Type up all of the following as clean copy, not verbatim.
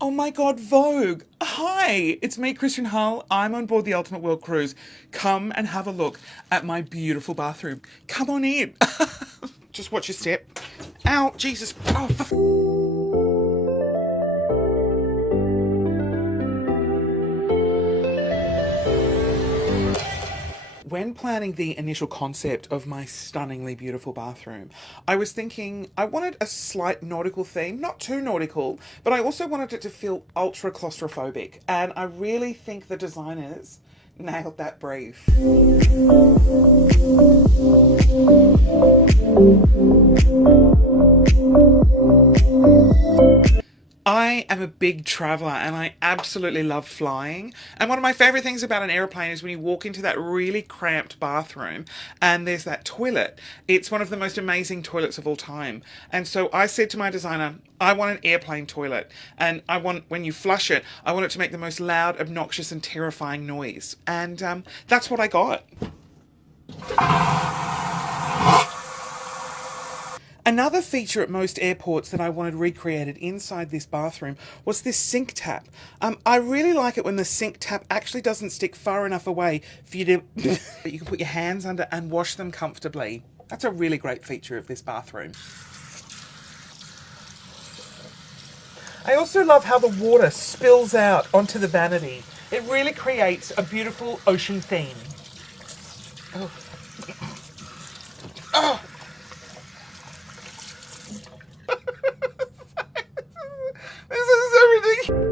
Oh my God, Vogue. Hi, it's me, Christian Hull. I'm on board the Ultimate World Cruise. Come and have a look at my beautiful bathroom. Come on in. Just watch your step. Ow, Jesus. Oh, when planning the initial concept of my stunningly beautiful bathroom, I was thinking I wanted a slight nautical theme, not too nautical, but I also wanted it to feel ultra claustrophobic. And I really think the designers nailed that brief. I am a big traveller and I absolutely love flying. And one of my favourite things about an aeroplane is when you walk into that really cramped bathroom and there's that toilet. It's one of the most amazing toilets of all time. And so I said to my designer, I want an airplane toilet. And I want, when you flush it, I want it to make the most loud, obnoxious, and terrifying noise. And that's what I got. Another feature at most airports that I wanted recreated inside this bathroom was this sink tap. I really like it when the sink tap actually doesn't stick far enough away for you to you can put your hands under and wash them comfortably. That's a really great feature of this bathroom. I also love how the water spills out onto the vanity. It really creates a beautiful ocean theme. Oh. Oh. This is so ridiculous.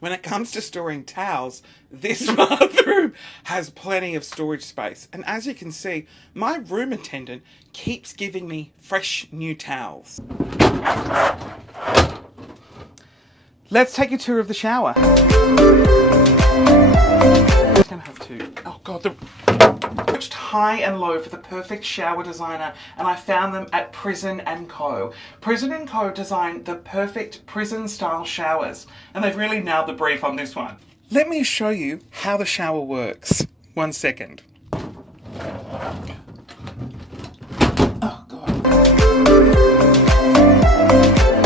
When it comes to storing towels, this bathroom has plenty of storage space. And as you can see, my room attendant keeps giving me fresh new towels. Let's take a tour of the shower. I'm gonna have to. Oh God, I searched high and low for the perfect shower designer, and I found them at Prison & Co. Prison & Co. designed the perfect prison-style showers, and they've really nailed the brief on this one. Let me show you how the shower works. 1 second. Oh God.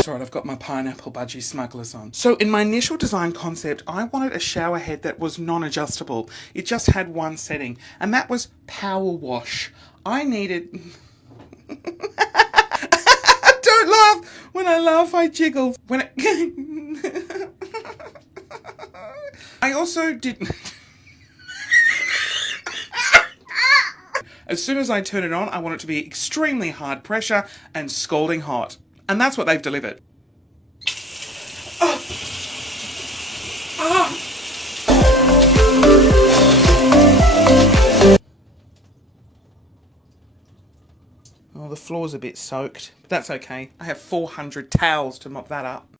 Right, I've got my pineapple budgie smugglers on. So in my initial design concept, I wanted a shower head that was non-adjustable. It just had one setting, and that was power wash. I needed... Don't laugh! When I laugh, I jiggle. When it... I also didn't... As soon as I turn it on, I want it to be extremely hard pressure and scalding hot. And that's what they've delivered. Oh. Oh. Oh, the floor's a bit soaked, but that's okay. I have 400 towels to mop that up.